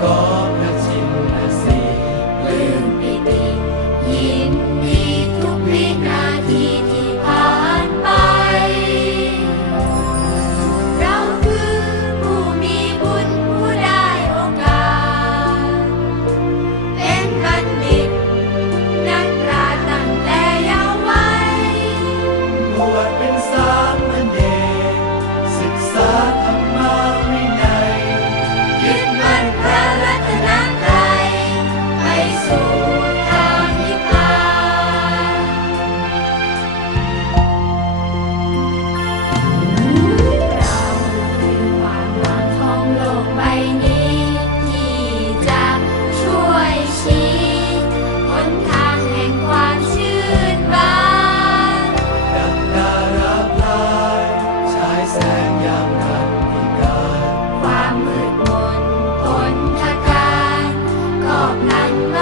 có ngàn